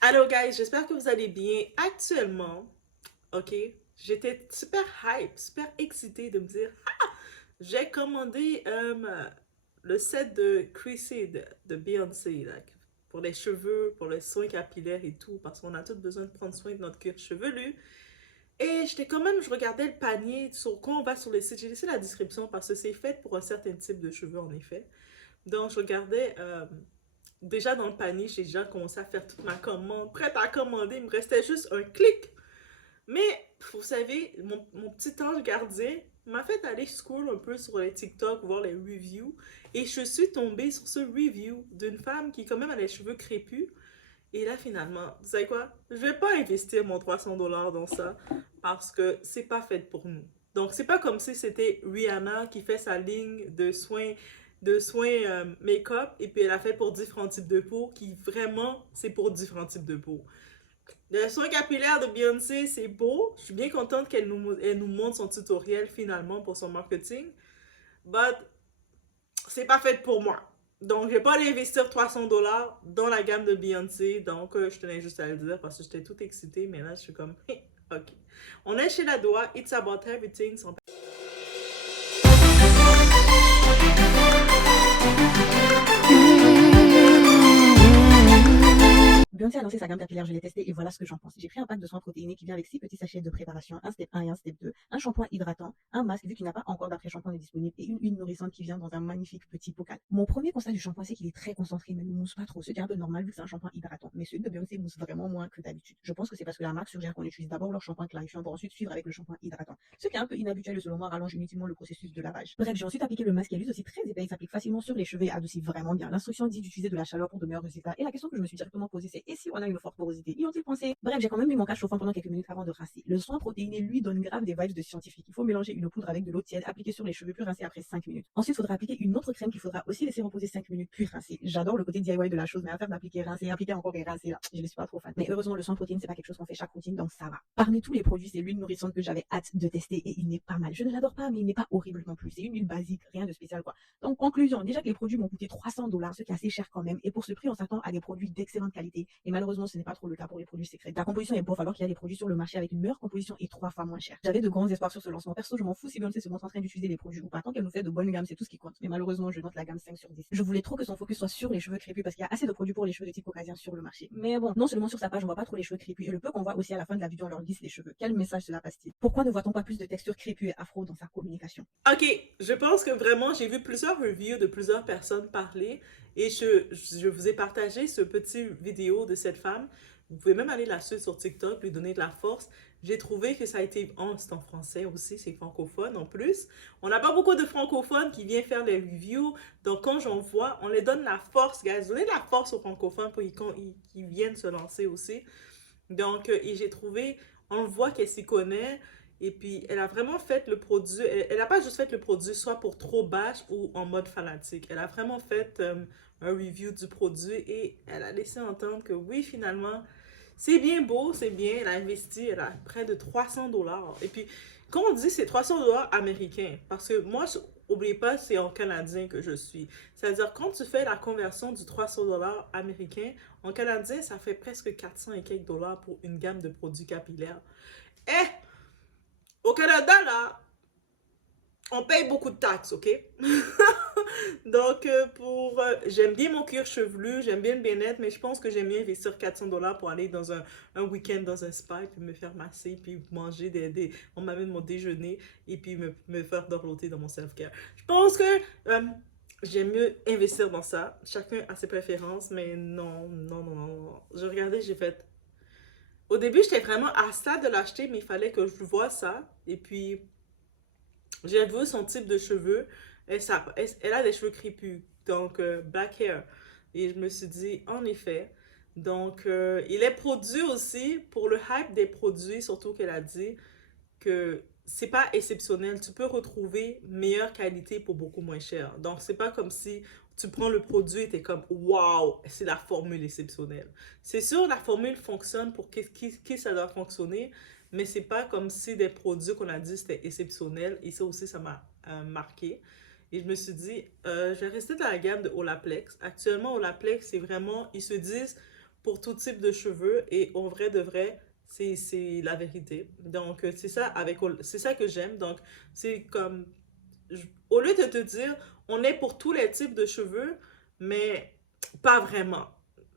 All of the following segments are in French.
Allô guys, j'espère que vous allez bien. Actuellement, ok, j'étais super hype, super excitée de me dire, j'ai commandé le set de Cressy de Beyoncé, là, pour les cheveux, pour les soins capillaires et tout, parce qu'on a tous besoin de prendre soin de notre cuir chevelu. Et j'étais quand même, je regardais le panier, quand on va sur les sites, j'ai laissé la description parce que c'est fait pour un certain type de cheveux en effet. Donc je regardais déjà dans le panier, j'ai déjà commencé à faire toute ma commande, prête à commander. Il me restait juste un clic. Mais, vous savez, mon petit ange gardien m'a fait aller scroll un peu sur les TikTok, voir les reviews. Et je suis tombée sur ce review d'une femme qui, quand même, a les cheveux crépus. Et là, finalement, vous savez quoi? Je vais pas investir mon 300 $ dans ça parce que c'est pas fait pour nous. Donc, c'est pas comme si c'était Rihanna qui fait sa ligne de soins make-up et puis elle a fait pour différents types de peau qui vraiment, c'est pour différents types de peau. Le soin capillaire de Beyoncé, c'est beau. Je suis bien contente elle nous montre son tutoriel finalement pour son marketing. But c'est pas fait pour moi. Donc, je vais pas aller investir 300 $ dans la gamme de Beyoncé. Donc, je tenais juste à le dire parce que j'étais toute excitée. Mais là, je suis comme, ok. On est chez la Doua. It's about everything. Beyoncé a lancé sa gamme capillaire, je l'ai testé et voilà ce que j'en pense. J'ai pris un pack de soins protéinés qui vient avec 6 petits sachets de préparation, un step 1 et un step 2, un shampoing hydratant, un masque vu qu'il n'a pas encore d'après-shampoing disponible et une huile nourrissante qui vient dans un magnifique petit bocal. Mon premier constat du shampoing, c'est qu'il est très concentré mais ne mousse pas trop, ce qui est un peu normal vu que c'est un shampoing hydratant. Mais celui de Beyoncé mousse vraiment moins que d'habitude. Je pense que c'est parce que la marque suggère qu'on utilise d'abord leur shampoing clarifiant pour ensuite suivre avec le shampoing hydratant. Ce qui est un peu inhabituel selon moi rallonge inutilement le processus de lavage. Bref, j'ai ensuite appliqué le masque qui est lui aussi très épais, il s'applique facilement sur les cheveux et adoucit vraiment bien. L'instruction dit d'utiliser de la chaleur pour de meilleurs résultats et la question que je me suis directement posée c'est et si on a une forte porosité, y ont-ils pensé? Bref, j'ai quand même mis mon cas chauffant pendant quelques minutes avant de rincer. Le soin protéiné lui donne grave des vibes de scientifique. Il faut mélanger une poudre avec de l'eau tiède, appliquer sur les cheveux puis rincer après 5 minutes. Ensuite, il faudra appliquer une autre crème qu'il faudra aussi laisser reposer 5 minutes puis rincer. J'adore le côté DIY de la chose, mais à faire d'appliquer, rincer, appliquer encore et rincer là, je ne suis pas trop fan. Mais heureusement, le soin protéine c'est pas quelque chose qu'on fait chaque routine, donc ça va. Parmi tous les produits, c'est l'huile nourrissante que j'avais hâte de tester et il n'est pas mal. Je ne l'adore pas, mais il n'est pas horrible non plus. C'est une huile basique, rien de spécial quoi. Donc conclusion, déjà que les produits m'ont coûté 300 $, ce qui est assez cher quand même, et pour ce prix, on s'attend à des produits d'excellente qualité. Et malheureusement, ce n'est pas trop le cas pour les produits secrets. La composition est bof alors qu'il y a des produits sur le marché avec une meilleure composition et 3 fois moins cher. J'avais de grands espoirs sur ce lancement. Perso, je m'en fous si Beyoncé se montre en train d'utiliser les produits ou pas. Tant qu'elle nous fait de bonnes gammes, c'est tout ce qui compte. Mais malheureusement, je note la gamme 5/10. Je voulais trop que son focus soit sur les cheveux crépus parce qu'il y a assez de produits pour les cheveux de type caucasien sur le marché. Mais bon, non seulement sur sa page, on voit pas trop les cheveux crépus et le peu qu'on voit aussi à la fin de la vidéo, on leur lisse les cheveux. Quel message cela passe-t-il? Pourquoi ne voit-on pas plus de texture crépue et afro dans sa communication? Ok, je pense que vraiment, j'ai vu plusieurs reviews de plusieurs personnes parler et je vous ai partagé ce petit vidéo de cette femme. Vous pouvez même aller la suivre sur TikTok, lui donner de la force. J'ai trouvé que ça a été... Oh, c'est en français aussi, c'est francophone en plus. On n'a pas beaucoup de francophones qui viennent faire les reviews. Donc, quand j'en vois, on les donne la force, guys. Donnez de la force aux francophones pour qu'ils viennent se lancer aussi. Donc, et j'ai trouvé, on voit qu'elle s'y connaît. Et puis, elle a vraiment fait le produit. Elle n'a pas juste fait le produit soit pour trop bash ou en mode fanatique. Elle a vraiment fait un review du produit et elle a laissé entendre que oui, finalement, c'est bien beau, c'est bien. Elle a investi, elle a près de 300 $. Et puis, quand on dit c'est 300 $ américains, parce que moi, n'oubliez pas, c'est en canadien que je suis. C'est-à-dire, quand tu fais la conversion du 300 $ américain, en canadien, ça fait presque 400 et quelques dollars pour une gamme de produits capillaires. Eh, au Canada, là, on paye beaucoup de taxes, ok? Donc, j'aime bien mon cuir chevelu, j'aime bien le bien-être, mais je pense que j'aime bien investir 400 $ pour aller dans un week-end dans un spa, et puis me faire masser, puis manger on m'amène mon déjeuner, et puis me faire dorloter dans mon self-care. Je pense que euh, j'aime mieux investir dans ça. Chacun a ses préférences, mais non, non, non, non. Je regardais, j'ai fait... Au début, j'étais vraiment à ça de l'acheter, mais il fallait que je vois ça, et puis... J'ai vu son type de cheveux. Elle a des cheveux crépus, donc black hair. Et je me suis dit, en effet. Donc, il est produit aussi pour le hype des produits, surtout qu'elle a dit que c'est pas exceptionnel. Tu peux retrouver meilleure qualité pour beaucoup moins cher. Donc, c'est pas comme si tu prends le produit et t'es comme, waouh, c'est la formule exceptionnelle. C'est sûr, la formule fonctionne pour qui ça doit fonctionner, mais c'est pas comme si des produits qu'on a dit c'était exceptionnel. Et ça aussi, ça m'a marqué. Et je me suis dit, je vais rester dans la gamme de Olaplex. Actuellement, Olaplex, c'est vraiment, ils se disent, pour tout type de cheveux et en vrai de vrai, c'est la vérité. Donc, c'est ça que j'aime. Donc, c'est comme, au lieu de te dire, on est pour tous les types de cheveux, mais pas vraiment.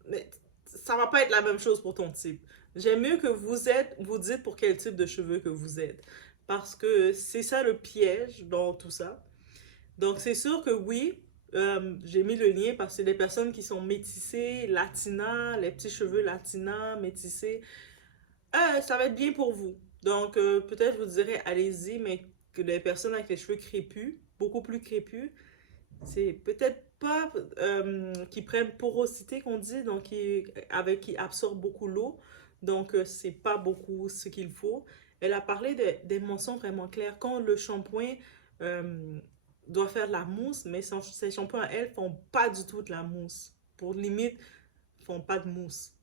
Mais ça va pas être la même chose pour ton type. J'aime mieux que vous dites pour quel type de cheveux que vous êtes. Parce que c'est ça le piège dans tout ça. Donc, c'est sûr que oui, j'ai mis le lien parce que les personnes qui sont métissées, latinas, les petits cheveux latinas, métissés, ça va être bien pour vous. Donc, peut-être je vous dirais, allez-y, mais que les personnes avec les cheveux crépus, beaucoup plus crépus, c'est peut-être pas qui prennent porosité qu'on dit, donc qui absorbe beaucoup l'eau. Donc, c'est pas beaucoup ce qu'il faut. Elle a parlé des mentions vraiment claires. Quand le shampoing euh, doit faire de la mousse, mais ces shampoings à elle font pas du tout de la mousse. Pour limite, font pas de mousse.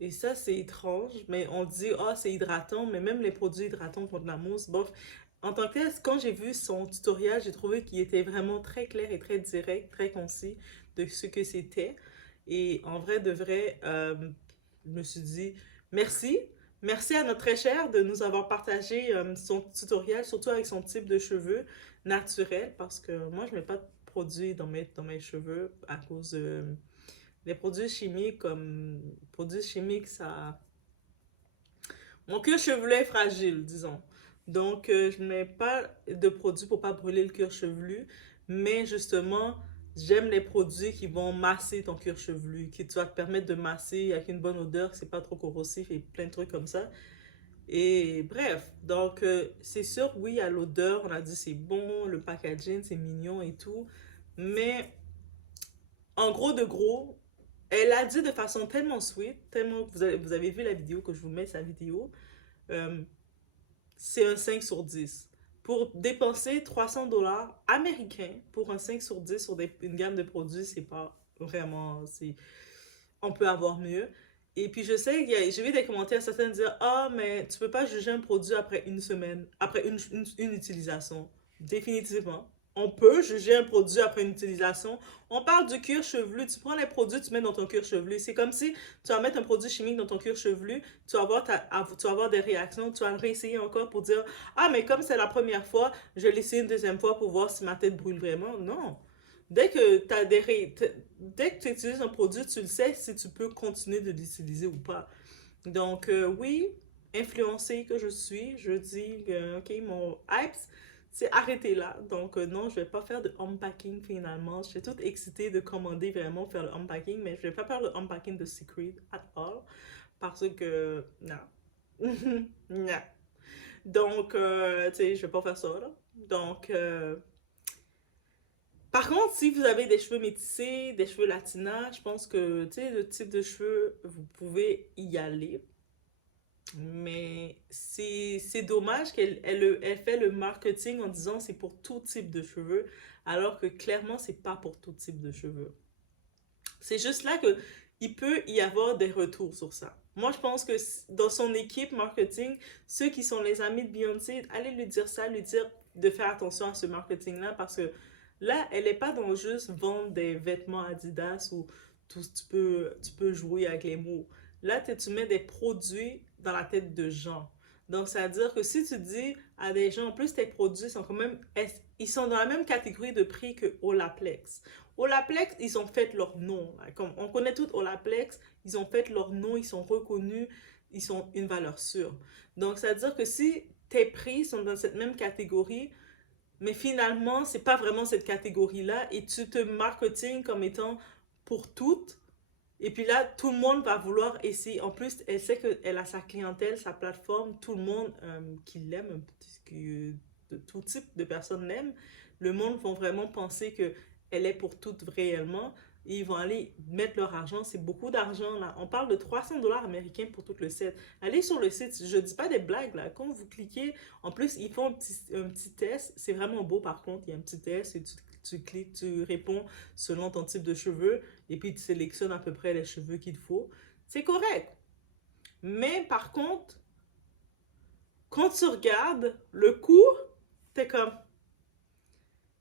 Et ça, c'est étrange, mais on dit, ah, c'est hydratant, mais même les produits hydratants font de la mousse. Bof, en tant que tel, quand j'ai vu son tutoriel, j'ai trouvé qu'il était vraiment très clair et très direct, très concis de ce que c'était. Et en vrai, de vrai, je me suis dit merci. Merci à notre très cher de nous avoir partagé son tutoriel, surtout avec son type de cheveux naturel, parce que moi, je ne mets pas de produits dans mes cheveux à cause des produits chimiques. Comme produits chimiques, ça mon cuir chevelu est fragile, disons. Donc, je ne mets pas de produits pour pas brûler le cuir chevelu. Mais justement, j'aime les produits qui vont masser ton cuir chevelu, qui tu vas te permettre de masser avec une bonne odeur, que c'est pas trop corrosif et plein de trucs comme ça. Et bref, donc c'est sûr, oui, à l'odeur, on a dit c'est bon, le packaging, c'est mignon et tout. Mais en gros de gros, elle a dit de façon tellement sweet, tellement, vous avez vu la vidéo que je vous mets, sa vidéo. Euh, c'est un 5 sur 10. Pour dépenser 300 dollars américains pour un 5 sur 10 sur une gamme de produits, c'est pas vraiment. On peut avoir mieux. Et puis je sais, j'ai vu des commentaires, certains dire, ah, mais tu peux pas juger un produit après une semaine, après une utilisation. Définitivement. On peut juger un produit après une utilisation. On parle du cuir chevelu. Tu prends les produits, tu mets dans ton cuir chevelu. C'est comme si tu vas mettre un produit chimique dans ton cuir chevelu, tu vas tu vas avoir des réactions, tu vas le réessayer encore pour dire, ah, mais comme c'est la première fois, je vais l'essayer une deuxième fois pour voir si ma tête brûle vraiment. Non. Dès que tu utilises un produit, tu le sais si tu peux continuer de l'utiliser ou pas. Donc, oui, influencée que je suis, je dis, OK, mon hype, c'est arrêté là. Donc, non, je vais pas faire de unpacking finalement. Je suis toute excitée de commander vraiment faire le unpacking, mais je vais pas faire le unpacking de Secret at all. Parce que, non. Non. Donc, tu sais, je vais pas faire ça, là. Donc, par contre, si vous avez des cheveux métissés, des cheveux latinas, je pense que, tu sais, le type de cheveux, vous pouvez y aller. Mais c'est dommage elle fait le marketing en disant c'est pour tout type de cheveux, alors que clairement, c'est pas pour tout type de cheveux. C'est juste là que il peut y avoir des retours sur ça. Moi, je pense que dans son équipe marketing, ceux qui sont les amis de Beyoncé, allez lui dire ça, lui dire de faire attention à ce marketing-là parce que là, elle n'est pas dans juste vendre des vêtements Adidas ou tu peux jouer avec les mots. Là, tu mets des produits dans la tête de gens. Donc, c'est-à-dire que si tu dis à des gens, en plus, tes produits sont quand même, ils sont dans la même catégorie de prix que Olaplex. Olaplex, ils ont fait leur nom. Comme on connaît tout Olaplex, ils ont fait leur nom, ils sont reconnus, ils sont une valeur sûre. Donc, c'est-à-dire que si tes prix sont dans cette même catégorie, mais finalement, c'est pas vraiment cette catégorie-là et tu te marketing comme étant pour toutes. Et puis là, tout le monde va vouloir essayer. En plus, elle sait qu'elle a sa clientèle, sa plateforme, tout le monde qui l'aime, de tout type de personnes l'aiment. Le monde vont vraiment penser que elle est pour toutes réellement. Et ils vont aller mettre leur argent. C'est beaucoup d'argent là. On parle de 300 dollars américains pour tout le set. Allez sur le site. Je dis pas des blagues là. Quand vous cliquez, en plus, ils font un petit test. C'est vraiment beau par contre. Il y a un petit test et tu cliques, tu réponds selon ton type de cheveux et puis tu sélectionnes à peu près les cheveux qu'il te faut. C'est correct. Mais par contre, quand tu regardes le coût, t'es comme,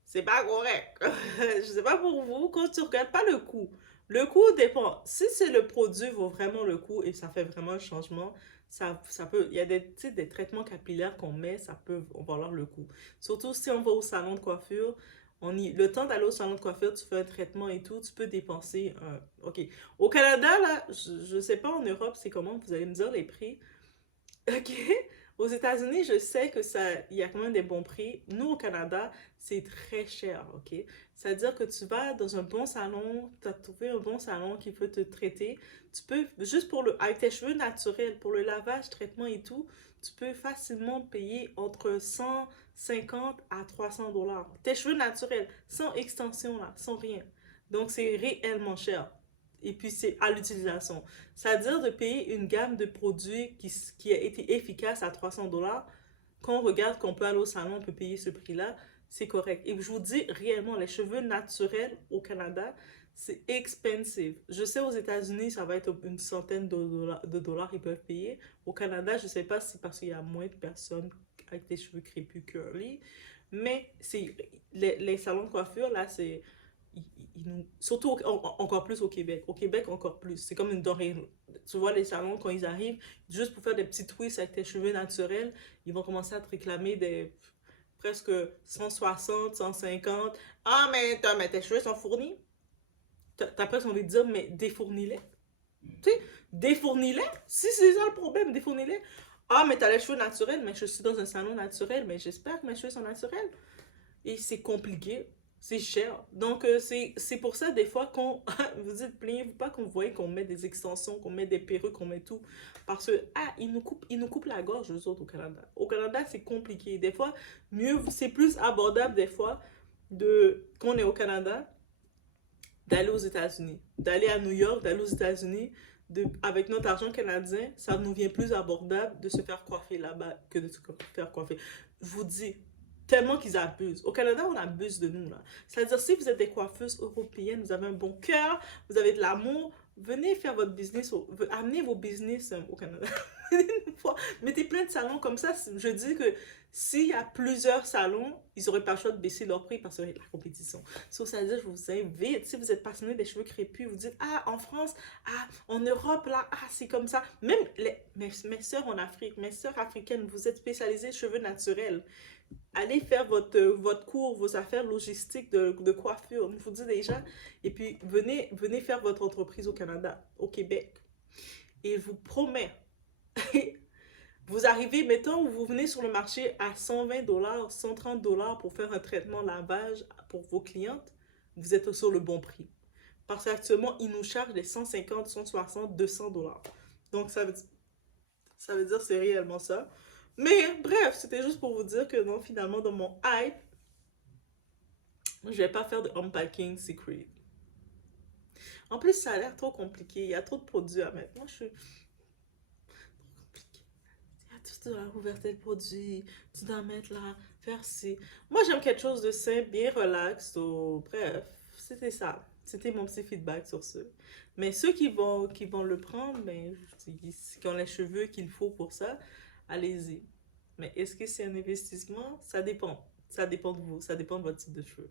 c'est pas correct. Je sais pas pour vous, quand tu regardes pas le coût, Le coût dépend. Si c'est le produit vaut vraiment le coup et ça fait vraiment un changement, ça peut, il y a des, tu sais, des traitements capillaires qu'on met, ça peut valoir le coup. Surtout si on va au salon de coiffure, le temps d'aller au salon de coiffure, tu fais un traitement et tout, tu peux dépenser OK. Au Canada, là, je sais pas en Europe, c'est comment, vous allez me dire les prix. OK. Aux États-Unis, je sais que ça, il y a quand même des bons prix. Nous, au Canada, c'est très cher, OK? C'est-à-dire que tu vas dans un bon salon, tu as trouvé un bon salon qui peut te traiter. Tu peux, juste pour avec tes cheveux naturels, pour le lavage, traitement et tout, tu peux facilement payer entre 150 à 300 dollars. Tes cheveux naturels, sans extension, là, sans rien. Donc, c'est réellement cher. Et puis, c'est à l'utilisation. C'est-à-dire de payer une gamme de produits qui a été efficace à 300 dollars. Quand on regarde qu'on peut aller au salon, on peut payer ce prix-là, c'est correct. Et je vous dis réellement, les cheveux naturels au Canada, c'est expensive. Je sais aux États-Unis, ça va être une centaine de dollars qu'ils peuvent payer. Au Canada, je ne sais pas si parce qu'il y a moins de personnes avec des cheveux crépus curly, mais c'est les salons de coiffure, là, c'est surtout encore plus au Québec. Au Québec, encore plus. C'est comme une dorée. Tu vois, les salons, quand ils arrivent, juste pour faire des petits twists avec tes cheveux naturels, ils vont commencer à te réclamer des presque 160, 150. Ah, mais tes cheveux sont fournis. T'as presque envie de dire, mais défournis-les. Tu sais, défournis-les. Si c'est ça le problème, défournis-les. Ah, mais t'as les cheveux naturels, mais je suis dans un salon naturel, mais j'espère que mes cheveux sont naturels. Et c'est compliqué, c'est cher. Donc, c'est pour ça, des fois, qu'on vous dites, plaignez-vous pas qu'on voit qu'on met des extensions, qu'on met des perruques, qu'on met tout. Parce que, ils nous coupent la gorge, eux autres, au Canada. Au Canada, c'est compliqué. Des fois, c'est plus abordable, des fois, quand on est au Canada, d'aller aux États-Unis. D'aller à New York, d'aller aux États-Unis. Avec notre argent canadien, ça nous vient plus abordable de se faire coiffer là-bas que de se faire coiffer. Je vous dis, tellement qu'ils abusent. Au Canada, on abuse de nous, là. C'est-à-dire, si vous êtes des coiffeuses européennes, vous avez un bon cœur, vous avez de l'amour, venez faire votre business, amenez vos business au Canada. Mettez plein de salons comme ça. Je dis que s'il y a plusieurs salons, ils n'auraient pas le choix de baisser leur prix parce que la compétition. So, ça veut dire, je vous invite, si vous êtes passionné des cheveux crépus, vous dites, ah, en France, ah, en Europe, là, ah, c'est comme ça. Même mes soeurs en Afrique, mes soeurs africaines, vous êtes spécialisées cheveux naturels. Allez faire votre cours, vos affaires logistiques de coiffure, je vous dis déjà. Et puis, venez faire votre entreprise au Canada, au Québec. Et je vous promets, vous arrivez, mettons, vous venez sur le marché à 120 dollars, 130 dollars pour faire un traitement lavage pour vos clientes, vous êtes sur le bon prix. Parce qu'actuellement, ils nous chargent des 150, 160, 200 dollars. Donc, ça veut dire que c'est réellement ça. Mais bref, c'était juste pour vous dire que non, finalement, dans mon hype, je vais pas faire de unpacking secret. En plus, ça a l'air trop compliqué. Il y a trop de produits à mettre. Moi, je suis compliqué. Il y a tout de la ouverte de produits. Tu dois mettre là, faire ci. Moi, j'aime quelque chose de simple, bien relax. Donc, bref, c'était ça. C'était mon petit feedback sur ce. Mais ceux qui vont le prendre, ben, qui ont les cheveux qu'il faut pour ça, allez-y. Mais est-ce que c'est un investissement? Ça dépend. Ça dépend de vous. Ça dépend de votre type de cheveux.